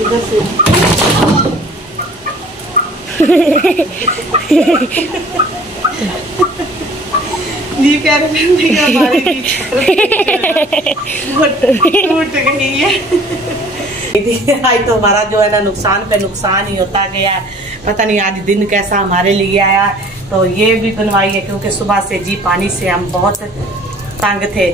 इधर से जी कह रहे हमारी टूट गई है। आज तो हमारा जो है ना नुकसान पे नुकसान ही होता गया। पता नहीं आज दिन कैसा हमारे लिए आया। तो ये भी बनवाई है क्योंकि सुबह से जी पानी से हम बहुत तंग थे।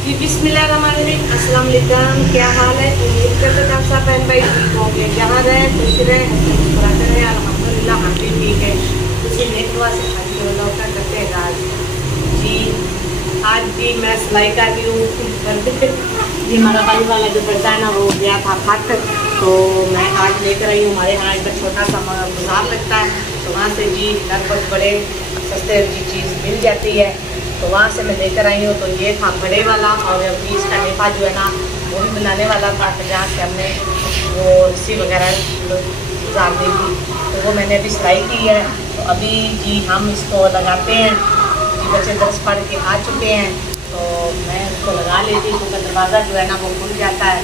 जी बिस्मिल्लाहिर्रहमानिर्रहीम, अस्सलाम वालेकुम। क्या हाल है? उम्मीद करते हैं आप सब बहन भाई ठीक होंगे। जहाँ रहे खुश रहे, मुस्कुराते रहे। अल्हम्दुलिल्लाह हम भी ठीक है। उसी नेक दुआ से करते हैं। आज भी मैं सिलाई कर रही हूँ। जी हमारा भाई वाला जो पर्दा है ना वो गया था फट, तो मैं आज लेकर आई हूँ। हमारे यहाँ एक छोटा सा बाजार लगता है, तो वहाँ से जी लगभग बड़े सस्ते जी चीज़ मिल जाती है, तो वहाँ से मैं लेकर आई हूँ। तो ये था बड़े वाला, और अभी इसका नेफा जो है ना वो भी बनाने वाला था, जहाँ से हमने वो रस्सी वगैरह गुजार दी थी, तो वो मैंने अभी सिलाई की है। तो अभी जी हम इसको लगाते हैं। जी बच्चे 10 पढ़ के आ चुके हैं, तो मैं उसको लगा लेती हूँ क्योंकि दरवाज़ा जो है ना वो खुल जाता है।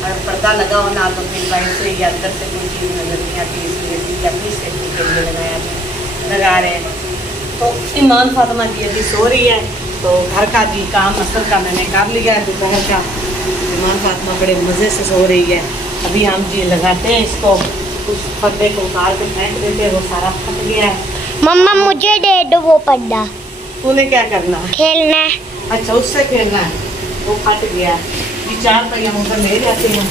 और पर्दा लगा हो ना तो फिर बाहर से या अंदर से कोई चीज़ नजर नहीं आती, इसलिए अपनी सेफ्टी के लिए लगा रहे हैं। तो ईमान फातिमा जी अभी सो रही है, तो घर का जी काम असर का मैंने कर लिया है दोपहर का। ईमान फातिमा बड़े मज़े से सो रही है। अभी हम जी लगाते हैं इसको, उस पर्दे को उतार के फेंक देते हैं, वो सारा फट गया है। मम्मा मुझे दे दो वो पर्दा। तूने क्या करना है? खेलना है। अच्छा उससे खेलना है, वो फट गया। ये 4 पहिया उधर ले जाते हैं,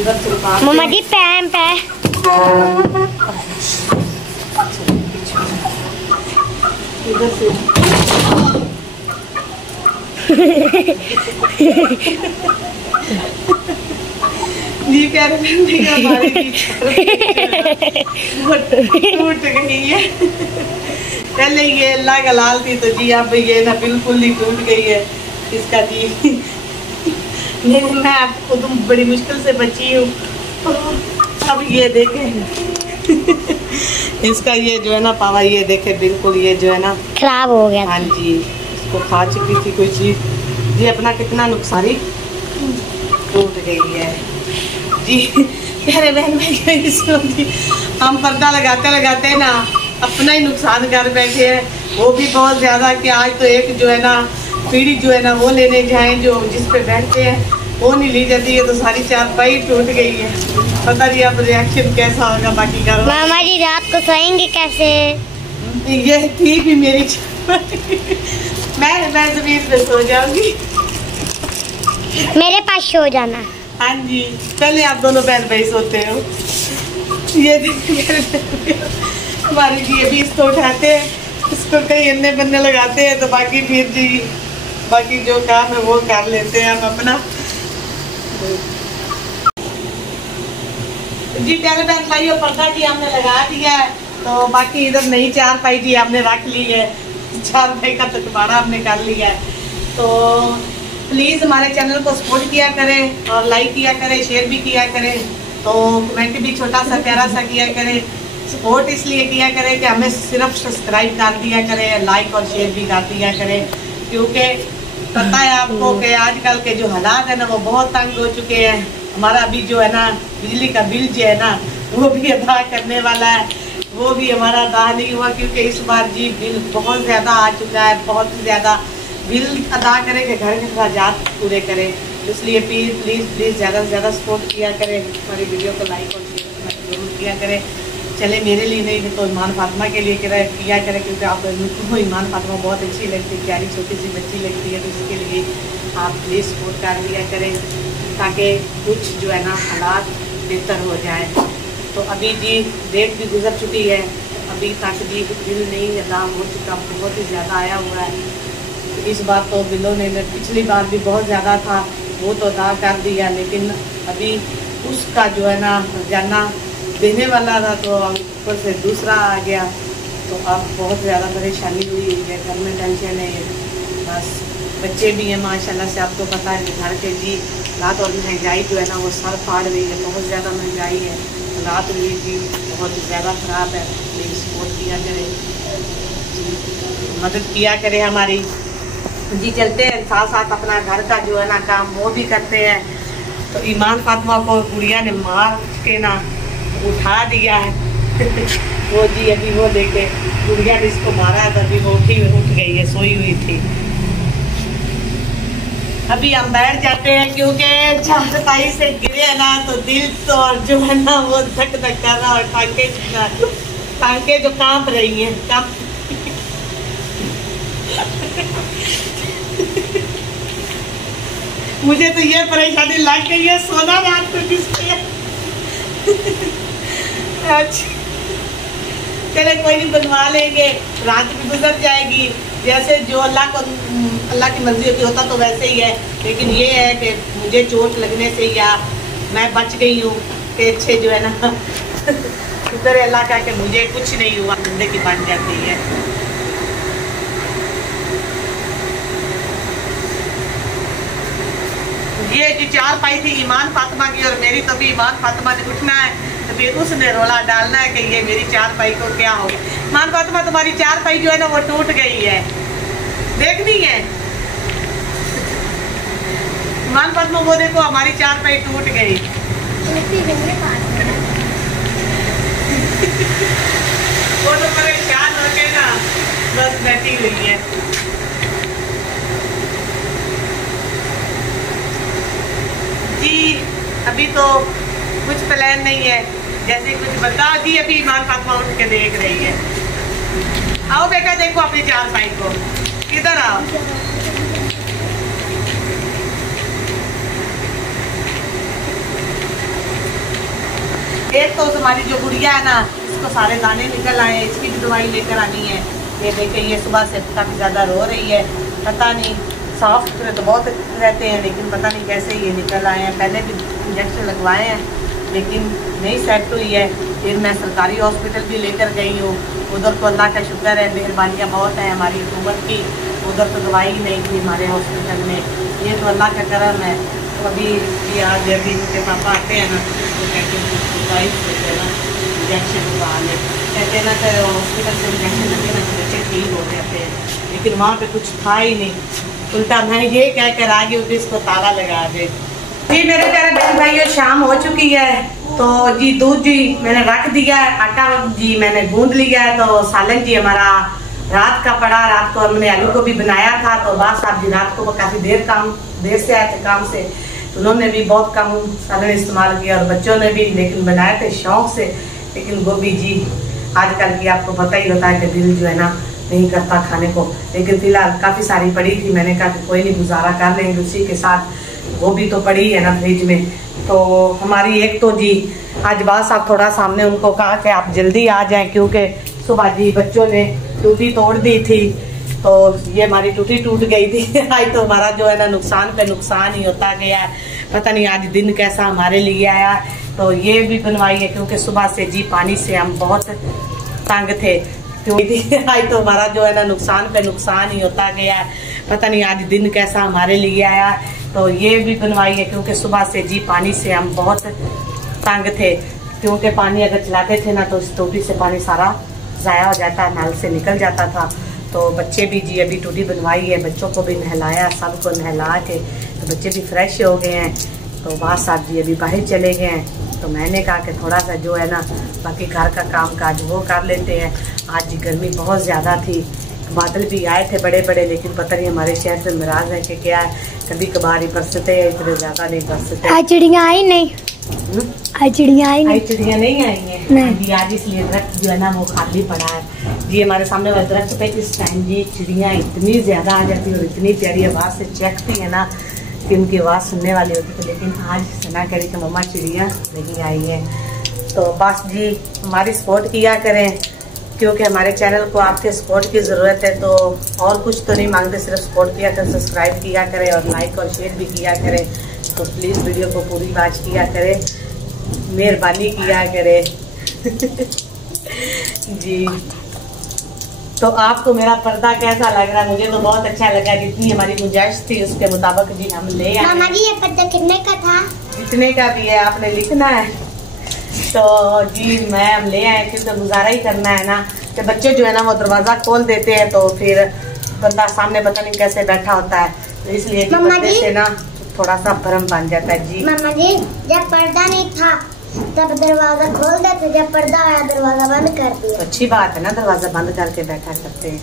उधर से उतार। मम्मा जी पैम्प है। इधर से जी कह रहे हमारी टूट गई है। पहले ये अल्लाह का लाल थी, तो जी अब ये ना बिल्कुल ही टूट गई है इसका जी। मैं आपको तुम बड़ी मुश्किल से बची हूँ। अब ये देखें इसका ये जो है ना पावा, ये देखे बिल्कुल ये जो है ना खराब हो गया। हाँ जी, इसको खा चुकी थी कोई चीज़ जी। अपना कितना नुकसान ही टूट गई है जी। प्यारे बहन भाई हम पर्दा लगाते लगाते ना अपना ही नुकसान कर बैठे हैं, वो भी बहुत ज़्यादा कि आज तो एक जो है ना पीढ़ी जो है ना वो लेने जाएं जो जिस पे बैठते हैं वो नहीं ली जाती है, तो सारी चारपाई टूट गई है। पता नहीं अब रिएक्शन कैसा होगा बाकी का। मामा जी रात को सोएंगे कैसे? ये थी भी मेरी मैं जमीन पे सो जाऊंगी। मेरे पास सो जाना। हाँ जी, पहले आप दोनों बहन भाई सोते हो। ये हमारे जी अभी इसको उठाते हैं, इसको कहीं अन्य बनने लगाते हैं, तो बाकी फिर जी बाकी जो काम है वो कर लेते हैं हम अपना। जी प्यारे बहन भाइयों पर्दा जी हमने लगा दिया है, तो बाकी इधर नई चारपाई जी हमने रख ली है। चारपाई का बंटवारा हमने कर लिया है। तो प्लीज़ हमारे चैनल को सपोर्ट किया करें, और लाइक किया करें, शेयर भी किया करें, तो कमेंट भी छोटा सा प्यारा सा किया करें। सपोर्ट इसलिए किया करें कि हमें सिर्फ सब्सक्राइब कर दिया करें, लाइक और शेयर भी कर दिया करें, क्योंकि पता है आपको कि आजकल के जो हालात है ना वो बहुत तंग हो चुके हैं। हमारा अभी जो है ना बिजली का बिल जो है ना वो भी अदा करने वाला है, वो भी हमारा अदा नहीं हुआ क्योंकि इस बार जी बिल बहुत ज़्यादा आ चुका है। बहुत ज़्यादा बिल अदा करें कि घर के अखराजात पूरे करें, इसलिए प्लीज़ ज़्यादा से ज़्यादा सपोर्ट किया करें। हमारी वीडियो को लाइक और शेयर जरूर किया करें। चले मेरे लिए नहीं तो ईमान फातिमा के लिए किया करें, क्योंकि आप ईमान फातिमा बहुत अच्छी लगती है, प्यारी छोटी सी बच्ची लगती है, तो इसके लिए आप प्लीज़ सपोर्ट कर दिया करें ताकि कुछ जो है ना हालात बेहतर हो जाए। तो अभी जी डेट भी गुजर चुकी है, अभी तक जी बिल नहीं अदा हो चुका, बहुत ही ज़्यादा आया हुआ है। इस बार तो बिलों ने पिछली बार भी बहुत ज़्यादा था, वो तो अदा कर दिया, लेकिन अभी उसका जो है ना जाना देने वाला था, तो ऊपर से दूसरा आ गया, तो अब बहुत ज़्यादा परेशानी हुई है। घर में टेंशन है, बस बच्चे भी हैं माशाल्लाह से। आपको पता है कि घर के जी रात और महंगाई जो है ना वो सर फाड़ रही है, बहुत ज़्यादा महंगाई है। रात भी जी बहुत ज़्यादा ख़राब है। प्लीज़ सपोर्ट किया करें, मदद किया करें हमारी जी। चलते हैं साथ साथ अपना घर का जो है ना काम वो भी करते हैं। तो ईमान फातिमा को गुड़िया ने मार के ना उठा दिया है। वो जी अभी वो देखे गुड़िया ने इसको मारा था, अभी वो उठ गई है, सोई हुई थी। अभी हम बैठ जाते हैं क्योंकि चारपाई से गिरे ना तो दिल तो और जो है ना वो धक धक कर रहा और टांके जो कांप रही हैं कांप। मुझे तो ये परेशानी लग गई है, सोना रात को किससे। अच्छा चले कोई नहीं, बनवा लेंगे, रात भी गुजर जाएगी। जैसे जो अल्लाह की मर्जी होती होता तो वैसे ही है, लेकिन ये है कि मुझे चोट लगने से या मैं बच गई हूँ कि अच्छे जो है ना शुक्र है अल्लाह का कि मुझे कुछ नहीं हुआ, जिंदगी बन जाती है। ये जो चार पाई थी ईमान फातिमा की और मेरी, तो भी ईमान फातिमा ने उठना है तो फिर उसने रोला डालना है कि ये मेरी चार पाई को क्या हो गया। ईमान फातिमा तुम्हारी चार पाई जो है ना वो टूट गई है, देखनी है ईमान फातिमा, वो देखो हमारी चार पाई टूट गई। वो तो परेशान हो के ना बस बैठी हुई है। जी अभी तो कुछ प्लान नहीं है, जैसे कुछ बता दी अभी ईमान फातिमा उठ के देख रही है। आओ बेटा देखो अपनी चार पाई को, किधर आओ। एक तो हमारी जो गुड़िया है ना इसको सारे दाने निकल आए हैं, इसकी भी दवाई लेकर आनी है। ये देखें ये सुबह से काफ़ी ज़्यादा रो रही है, पता नहीं साफ सुथरे तो बहुत रहते हैं लेकिन पता नहीं कैसे ये निकल आए हैं। पहले भी इंजेक्शन लगवाए हैं लेकिन नहीं सेट हुई है। फिर मैं सरकारी हॉस्पिटल भी लेकर गई हूँ, उधर तो अल्लाह का शुक्र है, मेहरबानियाँ बहुत हैं हमारी हुकूमत की, उधर तो दवाई नहीं थी हमारे हॉस्पिटल में, ये तो अल्लाह का करम है। तो अभी आज अभी उनके पापा आते हैं ना तो कहते हैं दवाई देते ना इंजेक्शन लगा ले, कहते हैं ना कि हॉस्पिटल से इंजेक्शन लगे ना बच्चे ठीक हो जाते हैं, लेकिन वहाँ पे कुछ था ही नहीं, उल्टा मैं ये कह कर आ गई कि इसको ताला लगा दे। जी मेरे प्यारे बहन भाइयों शाम हो चुकी है, तो जी दूध जी मैंने रख दिया है, आटा जी मैंने गूंद लिया है, तो सालन जी हमारा रात का पड़ा, रात को हमने आलू को भी बनाया था। तो बात साहब जी रात को काफ़ी देर से आए थे काम से, तो उन्होंने भी बहुत कम सालन इस्तेमाल किया और बच्चों ने भी, लेकिन बनाए थे शौक से। लेकिन गोभी जी आजकल की आपको पता ही होता है कि दिल जो है ना नहीं करता खाने को, लेकिन फिलहाल काफ़ी सारी पड़ी थी, मैंने कहा कि कोई नहीं गुजारा कर लेंगे उसी के साथ। गोभी तो पड़ी है ना फ्रिज में। तो हमारी एक तो जी आज बात साहब थोड़ा सामने उनको कहा कि आप जल्दी आ जाएं क्योंकि सुबह जी बच्चों ने टूटी तोड़ दी थी, तो ये हमारी टूटी टूट गई थी। आज तो हमारा जो है ना नुकसान पे नुकसान ही होता गया है, पता नहीं आज दिन कैसा हमारे लिए आया। तो ये भी बनवाई है क्योंकि सुबह से जी पानी से हम बहुत तंग थे, आज तो हमारा जो है ना नुकसान पे नुकसान ही होता गया है, पता नहीं आज दिन कैसा हमारे लिए आया। तो ये भी बनवाई है क्योंकि सुबह से जी पानी से हम बहुत तंग थे, क्योंकि पानी अगर चलाते थे ना तो इस टूटी से पानी सारा ज़ाया हो जाता, नल से निकल जाता था। तो बच्चे भी जी अभी टूटी बनवाई है, बच्चों को भी नहलाया, सबको नहला के तो बच्चे भी फ्रेश हो गए हैं। तो बात साहब जी अभी बाहर चले गए हैं, तो मैंने कहा कि थोड़ा सा जो है ना बाकी घर का काम काज वो कर लेते हैं। आज जी गर्मी बहुत ज़्यादा थी, बादल भी आए थे बड़े बड़े, लेकिन पता नहीं हमारे शहर से नाराज है कि क्या है, कभी कभार ही बरसते हैं, इतने ज़्यादा नहीं बरसते। आज चिड़िया आई नहीं, आज चिड़िया आई नहीं, चिड़िया नहीं आई है जी आज, इसलिए दरख्त जो है ना वो खाली पड़ा है जी। हमारे सामने वाला दरख्त पे इस टाइम जी चिड़िया इतनी ज़्यादा आ जाती है और इतनी प्यारी आवाज़ से चहकती है ना कि उनकी आवाज़ सुनने वाली होती थी, लेकिन आज सना करी कि मम्मा चिड़िया नहीं आई है। तो बस जी हमारी सपोर्ट किया करें क्योंकि हमारे चैनल को आपके सपोर्ट की ज़रूरत है। तो और कुछ तो नहीं मांगते, सिर्फ सपोर्ट किया करें, सब्सक्राइब किया करें और लाइक और शेयर भी किया करें। तो प्लीज़ वीडियो को पूरी वॉच किया करें, मेहरबानी किया करें। जी तो आपको मेरा पर्दा कैसा लग रहा है? मुझे तो बहुत अच्छा लगा, जितनी हमारी गुंजाइश थी उसके मुताबिक जी हम ले आए। मामा जी ये पर्दा कितने का था? जितने का भी है आपने लिखना है। तो जी मैं हम ले आए क्योंकि गुजारा ही करना है ना, कि बच्चे जो है ना वो दरवाज़ा खोल देते हैं तो फिर बंदा सामने पता नहीं कैसे बैठा होता है, तो इसलिए पर्दे से ना थोड़ा सा भ्रम बन जाता है जी। मामा जी जब पर्दा नहीं था तब दरवाजा खोल देते, जब पर्दा आया दरवाजा बंद कर दिया। तो अच्छी बात है ना, दरवाजा बंद करके बैठा करते हैं।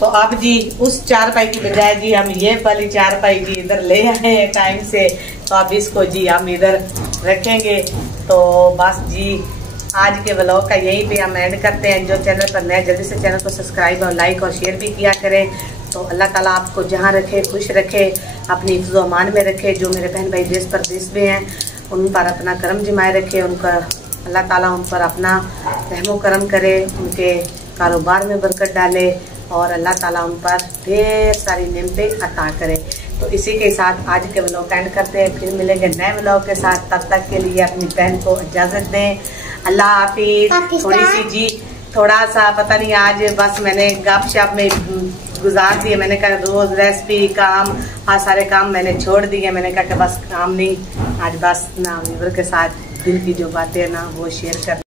तो अब जी उस चारपाई की बजाय जी हम ये वाली चारपाई जी इधर ले आए हैं टाइम से, तो अब इसको जी हम इधर रखेंगे। तो बस जी आज के व्लॉग का यहीं पे हम एंड करते हैं। जो चैनल पर नए जल्दी से चैनल को सब्सक्राइब और लाइक और शेयर भी किया करें। तो अल्लाह ताला आपको जहाँ रखे खुश रखे, अपनी हिफ्ज़ व अमान में रखे। जो मेरे बहन भाई देश परदेश में हैं उन पर अपना करम जमाए रखे, उनका अल्लाह ताला उन पर अपना रहमो करम करे, उनके कारोबार में बरकत डाले और अल्लाह ताला उन पर ढेर सारी नेमतें अता करे। तो इसी के साथ आज के व्लॉग एंड करते हैं, फिर मिलेंगे नए व्लॉग के साथ। तब तक के लिए अपनी बहन को इजाज़त दें। अल्लाह हाफिज़। थोड़ी सी जी थोड़ा सा पता नहीं आज बस मैंने गपशप में गुजार दिए। मैंने कहा रोज़ रेसिपी काम आज सारे काम मैंने छोड़ दिए। मैंने कहा कि बस काम नहीं, आज बस ना व्यूअर के साथ दिल की जो बातें ना वो शेयर कर